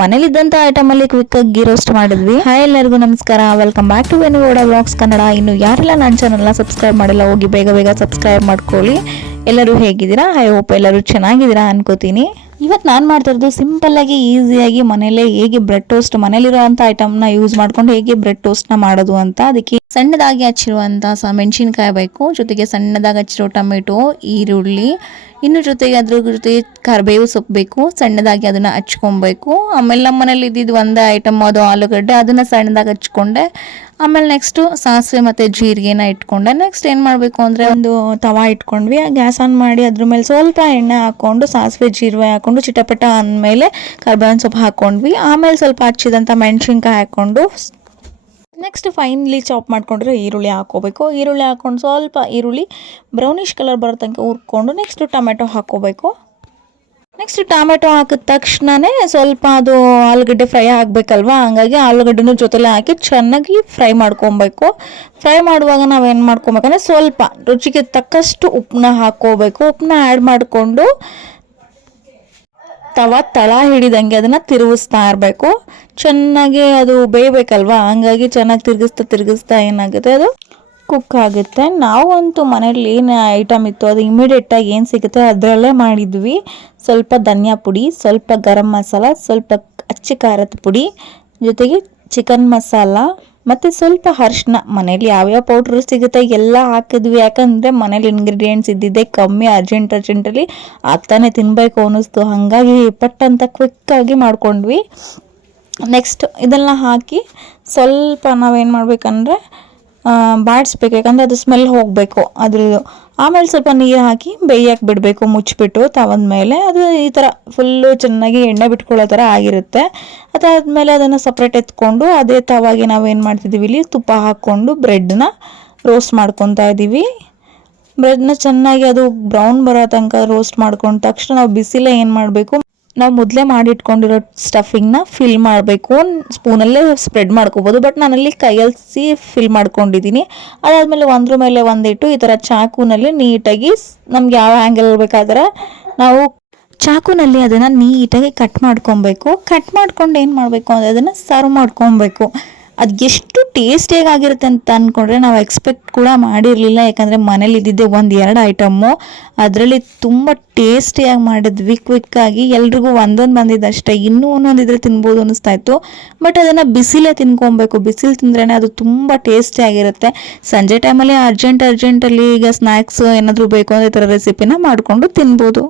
ಮನೇಲಿದ್ದಂಥ ಐಟಮಲ್ಲಿ ಕ್ವಿಕ್ಕಾಗಿ ಗೀ ರೋಸ್ಟ್ ಮಾಡಿದ್ವಿ. ಹಾಯ್ ಎಲ್ಲರಿಗೂ ನಮಸ್ಕಾರ, welcome back to Venugowda vlogs Kannada. ಇನ್ನು ಯಾರೆಲ್ಲ ನನ್ನ ಚಾನಲ್ನ ಸಬ್ಸ್ಕ್ರೈಬ್ ಮಾಡಿಲ್ಲ ಹೋಗಿ ಬೇಗ ಸಬ್ಸ್ಕ್ರೈಬ್ ಮಾಡ್ಕೊಳ್ಳಿ. ಎಲ್ಲರೂ ಹೇಗಿದ್ದೀರಾ? ಐ ಹೋಪ್ ಎಲ್ಲರೂ ಚೆನ್ನಾಗಿದ್ದೀರಾ ಅನ್ಕೋತೀನಿ. ಇವತ್ತು ನಾನು ಮಾಡ್ತಾ ಇರೋದು ಸಿಂಪಲ್ಲಾಗಿ ಈಸಿಯಾಗಿ ಮನೇಲೇ ಹೇಗೆ ಬ್ರೆಡ್ ಟೋಸ್ಟ್, ಮನೇಲಿರೋವಂಥ ಐಟಮ್ನ ಯೂಸ್ ಮಾಡ್ಕೊಂಡು ಹೇಗೆ ಬ್ರೆಡ್ ಟೋಸ್ಟ್ನ ಮಾಡೋದು ಅಂತ. ಅದಕ್ಕೆ ಸಣ್ಣದಾಗಿ ಹಚ್ಚಿರುವಂಥ ಮೆಣಸಿನ್ಕಾಯಿ ಬೇಕು, ಜೊತೆಗೆ ಸಣ್ಣದಾಗಿ ಹಚ್ಚಿರೋ ಟೊಮೆಟೊ, ಈರುಳ್ಳಿ, ಇನ್ನು ಜೊತೆಗೆ ಅದ್ರ ಜೊತೆಗೆ ಕರಿಬೇವು ಸೊಪ್ಪು ಬೇಕು, ಸಣ್ಣದಾಗಿ ಅದನ್ನು ಹಚ್ಕೊಬೇಕು. ಆಮೇಲೆ ನಮ್ಮ ಮನೇಲಿ ಇದ್ದಿದ್ದು ಒಂದೇ ಐಟಮ್, ಅದು ಆಲೂಗಡ್ಡೆ, ಅದನ್ನು ಸಣ್ಣದಾಗಿ ಹಚ್ಕೊಂಡೆ. ಆಮೇಲೆ ನೆಕ್ಸ್ಟು ಸಾಸಿವೆ ಮತ್ತು ಜೀರಿಗೆನ ಇಟ್ಕೊಂಡೆ. ನೆಕ್ಸ್ಟ್ ಏನು ಮಾಡಬೇಕು ಅಂದರೆ ಒಂದು ತವಾ ಇಟ್ಕೊಂಡ್ವಿ, ಗ್ಯಾಸ್ ಆನ್ ಮಾಡಿ ಅದ್ರ ಮೇಲೆ ಸ್ವಲ್ಪ ಎಣ್ಣೆ ಹಾಕ್ಕೊಂಡು ಸಾಸಿವೆ ಜೀರಿಗೆ ಹಾಕ್ಕೊಂಡು ಚಿಟಪಟ ಅಂದಮೇಲೆ ಕರಿಬೇವಿನ ಸೊಪ್ಪು ಹಾಕ್ಕೊಂಡ್ವಿ. ಆಮೇಲೆ ಸ್ವಲ್ಪ ಹಚ್ಚಿದಂಥ ಮೆಣಸಿನ್ಕಾಯಿ ಹಾಕ್ಕೊಂಡು ನೆಕ್ಸ್ಟ್ ಫೈನ್ಲಿ ಚಾಪ್ ಮಾಡ್ಕೊಂಡ್ರೆ ಈರುಳ್ಳಿ ಹಾಕ್ಕೋಬೇಕು. ಈರುಳ್ಳಿ ಹಾಕ್ಕೊಂಡು ಸ್ವಲ್ಪ ಈರುಳ್ಳಿ ಬ್ರೌನಿಷ್ ಕಲರ್ ಬರೋ ತನಕ ಹುರ್ಕೊಂಡು ನೆಕ್ಸ್ಟು ಟೊಮೆಟೊ ಹಾಕ್ಕೋಬೇಕು. ನೆಕ್ಸ್ಟ್ ಟೊಮೆಟೊ ಹಾಕಿದ ತಕ್ಷಣವೇ ಸ್ವಲ್ಪ ಅದು ಆಲೂಗಡ್ಡೆ ಫ್ರೈ ಆಗಬೇಕಲ್ವಾ, ಹಂಗಾಗಿ ಆಲೂಗಡ್ಡೆನೂ ಜೊತೆಲೆ ಹಾಕಿ ಚೆನ್ನಾಗಿ ಫ್ರೈ ಮಾಡ್ಕೊಬೇಕು. ಫ್ರೈ ಮಾಡುವಾಗ ನಾವೇನು ಮಾಡ್ಕೊಬೇಕಂದ್ರೆ ಸ್ವಲ್ಪ ರುಚಿಗೆ ತಕ್ಕಷ್ಟು ಉಪ್ಪನ್ನ ಹಾಕ್ಕೋಬೇಕು. ಉಪ್ಪನ್ನ ಆ್ಯಡ್ ಮಾಡಿಕೊಂಡು ತಳ ಹಿಡಿದಂಗೆ ಅದನ್ನು ತಿರುಗಿಸ್ತಾ ಇರಬೇಕು. ಚೆನ್ನಾಗಿ ಅದು ಬೇಯಬೇಕಲ್ವಾ, ಹಂಗಾಗಿ ಚೆನ್ನಾಗಿ ತಿರುಗಿಸ್ತಾ ಏನಾಗುತ್ತೆ ಅದು ಕುಕ್ ಆಗುತ್ತೆ. ನಾವಂತೂ ಮನೇಲಿ ಏನು ಐಟಮ್ ಇತ್ತು ಅದು ಇಮಿಡಿಯೇಟಾಗಿ ಏನು ಸಿಗುತ್ತೆ ಅದರಲ್ಲೇ ಮಾಡಿದ್ವಿ. ಸ್ವಲ್ಪ ಧನಿಯಾ ಪುಡಿ, ಸ್ವಲ್ಪ ಗರಂ ಮಸಾಲ, ಸ್ವಲ್ಪ ಅಚ್ಚ ಖಾರದ ಪುಡಿ, ಜೊತೆಗೆ ಚಿಕನ್ ಮಸಾಲ ಮತ್ತು ಸ್ವಲ್ಪ ಅರಿಶಿನ. ಮನೇಲಿ ಯಾವ್ಯಾವ ಪೌಡ್ರ್ ಸಿಗುತ್ತೆ ಎಲ್ಲ ಹಾಕಿದ್ವಿ. ಯಾಕಂದರೆ ಮನೇಲಿ ಇಂಗ್ರೀಡಿಯೆಂಟ್ಸ್ ಇದ್ದಿದ್ದೆ ಕಮ್ಮಿ, ಅರ್ಜೆಂಟಲ್ಲಿ ಆಗ್ತಾನೆ ತಿನ್ನಬೇಕು ಅನ್ನಿಸ್ತು, ಹಾಗಾಗಿ ಪಟ್ಟಂತ ಕ್ವಿಕ್ಕಾಗಿ ಮಾಡ್ಕೊಂಡ್ವಿ. ನೆಕ್ಸ್ಟ್ ಇದೆಲ್ಲ ಹಾಕಿ ಸ್ವಲ್ಪ ನಾವೇನು ಮಾಡಬೇಕಂದ್ರೆ ಬಾಡಿಸ್ಬೇಕು, ಯಾಕಂದರೆ ಅದು ಸ್ಮೆಲ್ ಹೋಗಬೇಕು ಅದ್ರದ್ದು. ಆಮೇಲೆ ಸ್ವಲ್ಪ ನೀರು ಹಾಕಿ ಬೇಯಕ್ಕೆ ಬಿಡಬೇಕು ಮುಚ್ಚಿಬಿಟ್ಟು ತವದ ಮೇಲೆ. ಅದು ಈ ಥರ ಫುಲ್ಲು ಚೆನ್ನಾಗಿ ಎಣ್ಣೆ ಬಿಟ್ಕೊಳ್ಳೋ ಥರ ಆಗಿರುತ್ತೆ. ಅದಾದಮೇಲೆ ಅದನ್ನು ಸಪ್ರೇಟ್ ಎತ್ಕೊಂಡು ಅದೇ ತವಾಗೆ ನಾವೇನು ಮಾಡ್ತಿದ್ದೀವಿ, ಇಲ್ಲಿ ತುಪ್ಪ ಹಾಕ್ಕೊಂಡು ಬ್ರೆಡ್ನ ರೋಸ್ಟ್ ಮಾಡ್ಕೊತಾ ಇದ್ದೀವಿ. ಬ್ರೆಡ್ನ ಚೆನ್ನಾಗಿ ಅದು ಬ್ರೌನ್ ಬರೋ ತನಕ ರೋಸ್ಟ್ ಮಾಡ್ಕೊಂಡ ತಕ್ಷಣ ನಾವು ಬಿಸಿಲೇ ಏನು ಮಾಡಬೇಕು, ನಾವು ಮೊದಲೇ ಮಾಡಿಟ್ಕೊಂಡಿರೋ ಸ್ಟಫಿಂಗ್ನ ಫಿಲ್ ಮಾಡಬೇಕು. ಸ್ಪೂನಲ್ಲೇ ಸ್ಪ್ರೆಡ್ ಮಾಡ್ಕೋಬೋದು, ಬಟ್ ನಾನಲ್ಲಿ ಕೈಯಲ್ಲಿ ಫಿಲ್ ಮಾಡ್ಕೊಂಡಿದ್ದೀನಿ. ಅದಾದಮೇಲೆ ಒಂದ್ರ ಮೇಲೆ ಒಂದಿಟ್ಟು ಈ ಥರ ಚಾಕುನಲ್ಲಿ ನೀಟಾಗಿ ನಮ್ಗೆ ಯಾವ ಆ್ಯಂಗಲ್ ಬೇಕಾದ್ರೆ ನಾವು ಚಾಕುನಲ್ಲಿ ಅದನ್ನು ನೀಟಾಗಿ ಕಟ್ ಮಾಡ್ಕೊಬೇಕು. ಕಟ್ ಮಾಡ್ಕೊಂಡು ಏನು ಮಾಡಬೇಕು ಅಂದರೆ ಅದನ್ನು ಸರ್ವ್ ಮಾಡ್ಕೊಬೇಕು. ಅದು ಎಷ್ಟು ಟೇಸ್ಟಿಯಾಗಿ ಆಗಿರುತ್ತೆ ಅಂತ ಅಂದ್ಕೊಂಡ್ರೆ ನಾವು ಎಕ್ಸ್ಪೆಕ್ಟ್ ಕೂಡ ಮಾಡಿರಲಿಲ್ಲ. ಯಾಕಂದರೆ ಮನೇಲಿ ಇದ್ದಿದ್ದೆ ಎರಡು ಐಟಮ್ಮು, ಅದರಲ್ಲಿ ತುಂಬ ಟೇಸ್ಟಿಯಾಗಿ ಮಾಡಿದ್ವಿ ಕ್ವಿಕ್ಕಾಗಿ. ಎಲ್ರಿಗೂ ಒಂದೊಂದು ಬಂದಿದ್ದಷ್ಟೇ, ಇನ್ನೂ ಒಂದೊಂದಿದ್ರೆ ತಿನ್ಬೋದು ಅನ್ನಿಸ್ತಾ ಇತ್ತು. ಬಟ್ ಅದನ್ನು ಬಿಸಿಲೇ ತಿನ್ಕೊಬೇಕು, ಬಿಸಿಲು ತಿಂದ್ರೇ ಅದು ತುಂಬ ಟೇಸ್ಟಿಯಾಗಿರುತ್ತೆ. ಸಂಜೆ ಟೈಮಲ್ಲಿ ಅರ್ಜೆಂಟಲ್ಲಿ ಈಗ ಸ್ನ್ಯಾಕ್ಸ್ ಏನಾದರೂ ಬೇಕು ಅಂದರೆ ಈ ಥರ ರೆಸಿಪಿನ ಮಾಡಿಕೊಂಡು ತಿನ್ಬೋದು.